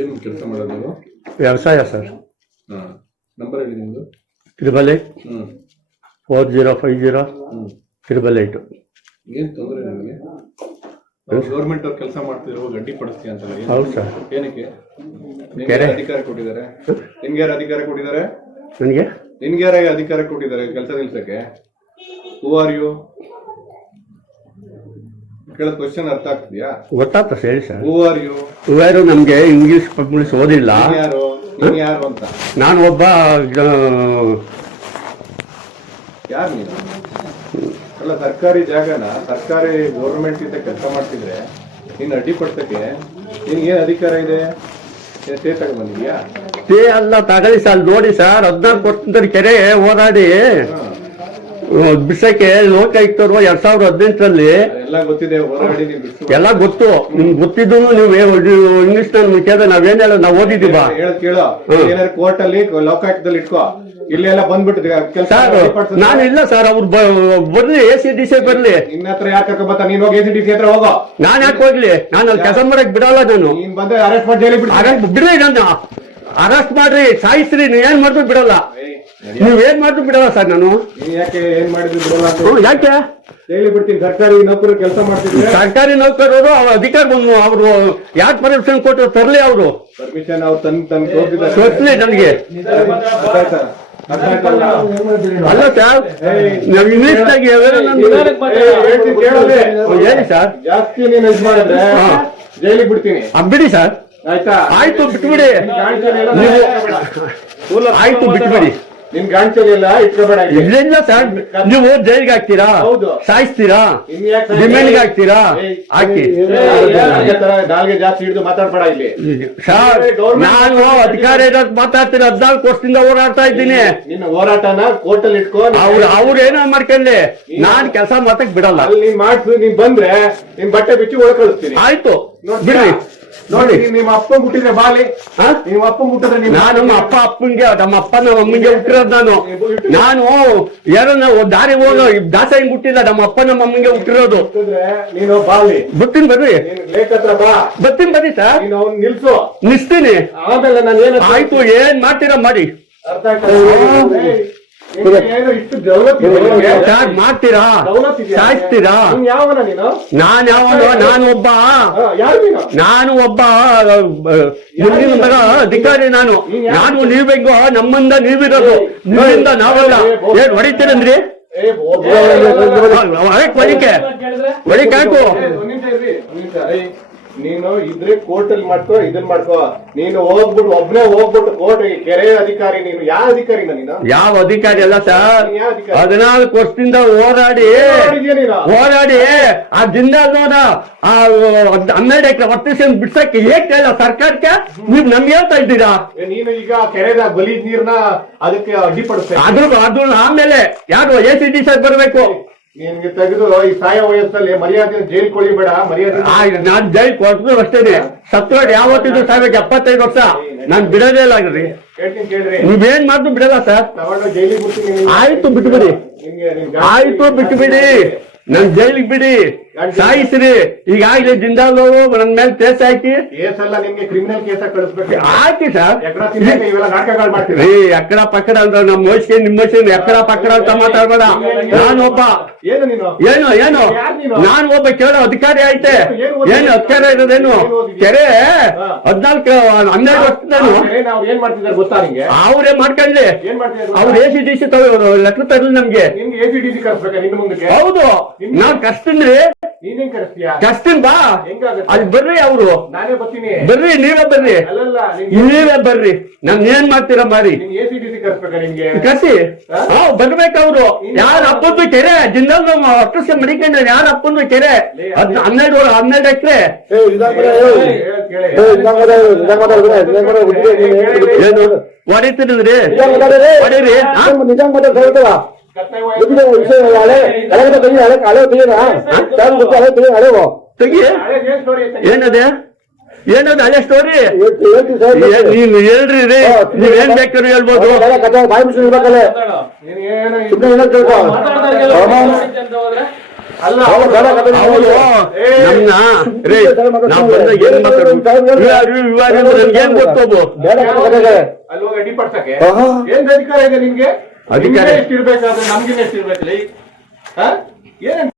ಏನು ಕೆಲಸ ಮಾಡೋದು ನೀವು? ವ್ಯವಸಾಯ ಸರ್. ಹಾಂ. ನಂಬರ್ ಹೇಳಿ ನಿಮ್ಮದು ತ್ರಿಬಲ್ ಏಟ್. ಹ್ಞೂ ಫೋರ್ ಜೀರೋ ಫೈವ್ ಜೀರೋ. ಹ್ಞೂ ತ್ರಿಬಲ್ ಏಟು. ಏನು ತೊಂದರೆ ನಿಮಗೆ? ಗೌರ್ಮೆಂಟ್ ಅವ್ರು ಕೆಲಸ ಮಾಡ್ತಿರೋ ಗಡ್ಡಿ ಪಡಿಸ್ತೀಯ ಅಂತಲ್ಲ ಏನು? ಹೌದು ಸರ್. ಏನಕ್ಕೆ? ನಿನ್ಗೆ ಕೆರೆ. ಯಾರು ಅಧಿಕಾರ ಕೊಟ್ಟಿದ್ದಾರೆ? ನಿನ್ಗೆ ಯಾರು ಅಧಿಕಾರ ಕೊಟ್ಟಿದ್ದಾರೆ? ನನಗೆ ನಿನ್ಗೆ ಯಾರು ಅಧಿಕಾರ ಕೊಟ್ಟಿದ್ದಾರೆ ಕೆಲಸ ನಿಲ್ಸಕ್ಕೆ? ಹೂ ಆರ್ ಯು ಕೇಳೋದ್ ಕ್ವಶನ್ ಅರ್ಥ ಆಗ್ತಿದ್ಯಾ? ಗೊತ್ತಾಗ್ತದೆ ಸರ್ ಹೇಳಿ ಸರ್ ಹೂ ಆರ್ ಯು ಇವರು ನಮಗೆ ಇಂಗ್ಲಿಷ್ ಪಬ್ಲಿಷ್ ಓದಿಲ್ಲ. ನೀನ್ ಯಾರು? ನೀನ್ ಯಾರು ಅಂತ? ನಾನು ಒಬ್ಬ ಆ, ಯಾರು ನೀನು? ಅಲ್ಲ ಸರ್ಕಾರಿ ಜಾಗನ? ಸರ್ಕಾರಿ ಗೌರ್ಮೆಂಟ್ ಇಂದ ಕೆಲಸ ಮಾಡ್ತಿದ್ರೆ ನೀನ್ ಅಡ್ಡಿಪಡ್ಸಕ್ಕೆ ಏನ್ ಅಧಿಕಾರ ಇದೆ? ಏನ್ ಸ್ಟೇ ತಗೊಂಡ್ಬಂದಿದ್ಯಾ? ಸ್ಟೇ ಅಲ್ಲ ತಗೊಳ್ಳಿ ಸರ್. ನೋಡಿ ಸರ್ ಹದಿನಾಲ್ಕು ವರ್ಷದ ಕೆರೆ ಓಡಾಡಿ ಬಿಸಕ್ಕೆ ಲೋಕಾಯುಕ್ತರು ಎರಡ್ ಸಾವಿರದ ಹದಿನೆಂಟರಲ್ಲಿ ಎಲ್ಲ ನೀನ್ ಗೊತ್ತು. ನಿಮ್ಗೆ ಗೊತ್ತಿದ್ದು ನೀವು ಇಂಗ್ಲಿಷ್ನಲ್ಲಿ ಕೇಳಿದ್ರೆ ನಾವೇನ್ ಹೇಳ ನಾವು ಏನಾದ್ರು ಕೋರ್ಟ್ ಅಲ್ಲಿ ಲೋಕಾಯುಕ್ತದಲ್ಲಿ ಇಟ್ಕೋ. ಇಲ್ಲೆಲ್ಲ ಬಂದ್ಬಿಟ್ಟು ನಾನು ಇಲ್ಲ ಸರ್ ಅವ್ರು ಬರ್ಲಿ ಎ ಸಿ ಡಿ ಸಿ ಬರ್ಲಿ. ನಿನ್ನ ಹತ್ರ ಯಾಕೆ ಬರ್ತಾ ನೀನ್ ಹೋಗಿ ಎ ಸಿ ಡಿ ಸಿ ಹತ್ರ ಹೋಗೋ. ನಾನ್ ಯಾಕೆ ಹೋಗ್ಲಿ? ನಾನು ಅಲ್ಲಿ ಕೆಲಸ ಮಾಡಕ್ ಬಿಡಲ್ಲ ನಾನು. ನೀನ್ ಬಂದ್ರೆ ಅರೆಸ್ಟ್ ಮಾಡಿ ಜೈಲಿಗೆ ಬಿಡ್ರಿ ನಾನು ಅರೆಸ್ಟ್ ಮಾಡ್ರಿ ಸಾಯಿಸ್ರಿ ನೀವ್ ಏನ್ ಮಾಡಿದ್ರು ಬಿಡಲ್ಲ. ನೀವ್ ಏನ್ ಮಾಡಿದ್ರು ಬಿಡಲ್ಲ ಸರ್ ನಾನು? ಯಾಕೆ ಏನ್ ಮಾಡಿದ್ರು ಬಿಡಲ್ಲ ಅಂತ? ಹ್ಮ್, ಯಾಕೆ? ಹೇಳಿ ಬಿಡ್ತೀನಿ ಸರ್ಕಾರಿ ನೌಕರು ಕೆಲಸ ಮಾಡ್ತಿದ್ರೆ ಸರ್ಕಾರಿ ನೌಕರರು ಅವ್ರ ಅಧಿಕಾರ ಬಂದು ಅವರು ಯಾಕೆ ಪರ್ಮಿಷನ್ ಕೊಟ್ಟರು ತರ್ಲಿ ಅವರು. ಪರ್ಮಿಷನ್ ಅವ್ರು ತಂದ್ ತಂದ್ ತೋರಿಸಿದ್ದಾರೆ ತೋರಿಸ್ಲಿ ನನಗೆ. ಅರ್ಥ ಆಯ್ತಾ? ಅರ್ಥ ಆಯ್ತಲ್ಲ? ಅಲ್ಲ ಸರ್ ನಾವು ಇಂಗ್ಲಿಷ್ ಆಗಿ ಏಯ್, ಹೇಳ್ತೀನಿ ಕೇಳಲ್ಲಿ. ಹೇಳಿ ಸರ್. ಜಾಸ್ತಿ ನೀನ್ ಇದ್ ಮಾಡಿದ್ರೆ ಹಾ. ಜೈಲಿಗೆ ಬಿಡ್ತೀನಿ. ಅದ್ ಬಿಡಿ ಸರ್. ಆಯ್ತಾ? ಆಯ್ತು ಬಿಟ್ಬಿಡಿ. ನೀವು- ಆಯ್ತು ಬಿಟ್ಬಿಡಿ. ನಿನ್ ಗಾಂಚಲಿ ಎಲ್ಲ ಇಟ್ಕೋಬೇಡ ನೀವು ಜೈಲ್ಗೆ ಹಾಕ್ತೀರಾ. ಸಾಯಿಸ್ತೀರಾ? ಡಿಮ್ಯಾಂಡ್ಗೆ ಹಾಕ್ತೀರಾ? ಹಾಕಿ. ನಾಲ್ಗೆ ಜಾಸ್ತಿ ಹಿಡಿದು ಮಾತಾಡ್ಬೇಡ ಇಲ್ಲಿ. ನಾನು ಅಧಿಕಾರ ಇರೋದ್ ಮಾತಾಡ್ತೀನಿ ಹದ್ನಾಲ್ಕು ವರ್ಷದಿಂದ ಹೋರಾಡ್ತಾ ಇದ್ದೀನಿ. ನಿನ್ನ ಹೋರಾಟನ ಕೋರ್ಟ್ ಅಲ್ಲಿ ಇಟ್ಕೋ ಅವ್ರು ಅವ್ರು ಏನೋ ಮಾಡ್ಕೊಳ್ಳಿ ನಾನ್ ಕೆಲಸ ಮಾತಕ್ ಬಿಡಲ್ಲ. ಅಲ್ಲಿ ನೀವ್ ಮಾಡ್ಸು ನೀನ್ ಬಂದ್ರೆ ನಿಮ್ ಬಟ್ಟೆ ಬಿಚ್ಚಿ ಒಳ ಕಳಿಸ್ತೀನಿ. ಆಯ್ತು? ಬಿಡ್ರಿ. ನೋಡಿ. ನಿಮ್ಮ ಅಪ್ಪ ಮುಟ್ಟಿದ್ರೆ ಬಾಲಿ? ನಿಮ್ಮ ಅಪ್ಪ ಮುಟ್ಟಿದ್ರೆ ನಾನು ನಮ್ಮ ಅಪ್ಪ ಅಪ್ಪಂಗೆ ನಮ್ಮ ಅಪ್ಪನ ನಮ್ಮ ಅಮ್ಮಂಗೆ ಹುಟ್ಟಿರೋದು ನಾನು. ನಾನು ಯಾರನ್ನ ದಾರಿ ಹೋಗೋ ದಾಸ ಹಿಂಗ್ ಹುಟ್ಟಿಲ್ಲ ನಮ್ಮ ಅಪ್ಪ ನಮ್ಮ ಅಮ್ಮಂಗೆ ಹುಟ್ಟಿರೋದು. ನೀನು ಬಾಲಿ ಬರ್ತೀನಿ ಬರ್ರಿ. ಬರ್ತೀನಿ ಬರ್ರಿ ಸರ್. ನಿಲ್ಸು. ನಿಲ್ಸ್ತೀನಿ ಆಮೇಲೆ ನಾನು ಏನು ಆಯ್ತು ಏನ್ ಮಾಡ್ತೀರಾ ಮಾಡಿ. ಅರ್ಥ ಮಾಡ್ತೀರಾ ಸಾಯಿಸ್ತೀರಾ ನೀನ್ ಯಾವನ ನೀನು ಒಬ್ಬ ನೀನು ಒಬ್ಬ ಅಧಿಕಾರಿ ನಾನು ನಾನು ನೀವ್ ನಮ್ಮಂದ ನಮ್ಮಿಂದ ನೀವಿರೋದು ನಿಮ್ಮಿಂದ ನಾವಲ್ಲ ಏನ್ ಹೊಡಿತೀರಂದ್ರಿ ಹೊಡಿಕ್ ಹಾಕು ನೀನು ಇದ್ರೆ ಕೋರ್ಟ್ ಅಲ್ಲಿ ಮಾಡ್ಕೋ ಇದನ್ ಮಾಡ್ಕೋ. ನೀನು ಹೋಗ್ಬಿಟ್ಟು ಒಬ್ನೇ ಹೋಗ್ಬಿಟ್ಟು ಕೋರ್ಟ್ ಕೆರೆ ಅಧಿಕಾರಿ ನೀನು. ಯಾವ ಅಧಿಕಾರಿ ನೀನು? ಯಾವ ಅಧಿಕಾರಿ ಅಲ್ಲ ಸರ್? ಹದಿನಾಲ್ಕು ವರ್ಷದಿಂದ ಹೋರಾಡಿ. ಹೋರಾಡಿ. ಆ ಜಿಂದಾಲ್ನವರ ಆ ಹನ್ನೆರಡು ಎಕರೆ ವರ್ತಿಸಿ ಬಿಡ್ಸಕ್ಕೆ ಏಕ್ ಕೇಳ ಸರ್ಕಾರಕ್ಕೆ? ನೀವ್ ನಮ್ಗೆ ಹೇಳ್ತಾ ಇದ್ದೀರಾ? ನೀನು ಈಗ ಕೆರೆದ ಬಲಿ ನೀರ್ನ ಅದಕ್ಕೆ ಅಡ್ಡಿಪಡಿಸ್ತಾ ಅದ್ರ ಅದ್ರ ಆಮೇಲೆ ಯಾರು ಎ ಸಿ ಡಿ ಸರ್ ಬರ್ಬೇಕು? ನಿನ್ಗೆ ತೆಗೆದು ಈ ಸಾಯ ವಯಸ್ಸಲ್ಲಿ ಮರ್ಯಾದೆ ಜೈಲ್ ಕೊಳಿಬೇಡ ಮರ್ಯಾದೆ ನಾನ್ ಜೈ ಕೊಟ್ಟು ಅಷ್ಟೇನೆ ಸತ್ವಾಡ್ ಯಾವತ್ತಿದ್ರು ಸಾವಿರದ ಎಪ್ಪತ್ತೈದು ವರ್ಷ. ನಾನ್ ಬಿಡೋದೇ ಇಲ್ಲ ರೀ ಕೇಳ್ತೀನಿ ಕೇಳ್ರಿ. ನೀವೇನ್ ಮಾಡ್ದು ಬಿಡಲ್ಲ ಸರ್. ಆಯ್ತು ಬಿಟ್ಟು ಬಿಡಿ ಆಯ್ತು ಬಿಟ್ಬಿಡಿ. ನನ್ ಜೈಲಿಗೆ ಬಿಡಿ. ಸಾಯಿಸ್ರಿ. ಜಿಂದಾಲ್ ಜಿಂದಾಲು ನನ್ ಮೇಲೆ ಕೇಸ್ ಹಾಕಿ. ಕೇಸ್ ಎಲ್ಲ ನಿಮ್ಗೆ ಕ್ರಿಮಿನಲ್ ಕೇಸ ಕಳಿಸ್ಬೇಕು. ಹಾಕಿ ಸರ್. ಇವೆಲ್ಲ ನಾಟಕಗಳು ಮಾಡ್ತೀರಿ? ರೀ ಎಕ್ಕಡ ಪಕ್ಕಡ ಅಂದ್ರೆ ನಮ್ಮ ಮೋಸ್ಗೆ ನಿಮ್ಮ ಮೋಸ್ಗೆ ಎಕ್ಕಡ ಪಕ್ಕಡ ಅಂತ ಮಾತಾಡ್ಬೇಡ. ನಾನೊಬ್ಬ ಏನು ಏನು ಏನು? ನಾನು ಒಬ್ಬ ಕೇಳ ಅಧಿಕಾರಿ ಐತೆ ಏನು ಅಧಿಕಾರಿ ಇರೋದೇನು? ಕೆರೆ. ಹದ್ನಾಲ್ಕು ಹನ್ನೆರಡು ವರ್ಷ ನಾನು. ಏನ್ ಮಾಡ್ತಿದ್ದಾರೆ ಗೊತ್ತಾ ನಿಂಗೆ? ಅವರೇ ಮಾಡ್ಕೊಳ್ಳಿ ಅವ್ರು A C D C letter ತರಲಿ ನಮ್ಗೆ. ನಿಮ್ಗೆ ಹೌದು. ನಾವ್ ಕಷ್ಟನ್ರಿ ನೀನೇನ್ ಬಾ. ಹೆಂಗಾಗತ್ತೆ? ಅಲ್ಲಿ ಬರ್ರಿ ಅವರು. ನಾನೇ ಬರ್ತೀನಿ. ಬರ್ರಿ ನೀವೇ ಬರ್ರಿ. ಅಲ್ಲಲ್ಲ ನೀವೇ ಬರ್ರಿ. ನಮ್ ಏನ್ ಮಾಡ್ತೀರಾ ಮಾಡಿ. ನಿಂಗೆ ಎ ಸಿ ಡಿ ಕರ್ಸ್ಬೇಕಾ ನಿಮ್ಗೆ ಕಸಿ ಹಾ? ಬರ್ಬೇಕು ಅವ್ರು ಯಾರ ಅಪ್ಪಂದು ಕೆರೆ. ಜಿಂದಲ್ ಅಟ್ಟಸ್ಗೆ ಮಡಿಕೊಂಡ್ರೆ ಯಾರ ಅಪ್ಪಂದು ಕೆರೆ? ಹನ್ನೆರಡು ಹನ್ನೆರಡು ಎಕರೆ. ಏನು? ಹೊಡಿತೀರಿ ಹೊಡೀರಿ ಹಾ? ಕತ್ನಾಯಿ ವಯಸ್ಸು- ತೆಗಿ. ಹಳೆ ತೆಗಿ story ತೆಗಿ. ಏನದೆ? ಏನದು ಹಳೆ ಸ್ಟೋರಿ ನೀನು ಹೇಳ್ರಿ ರೀ. ನೀವ್ ಏನ್ ಬೇಕಾದ್ರು ಹೇಳ್ಬೋದು. ಏ, ನಮ್ನ ರೇ ನಾವ್ ಬಂದ ಏನ್ ನನ್ಗೆ ಏನ್ ಗೊತ್ತೋದು ಅಡಿಪಡ್ಸಕ್ಕೆ. ಏನ್ ಅಧಿಕಾರ ಇದೆ ನಿಮ್ಗೆ ಅಧಿಕಾರ- ಇರ್ಬೇಕಾದ್ರೆ ಎಷ್ಟು ಇರ್ಬೇಕಲ್ಲ ಏನ್?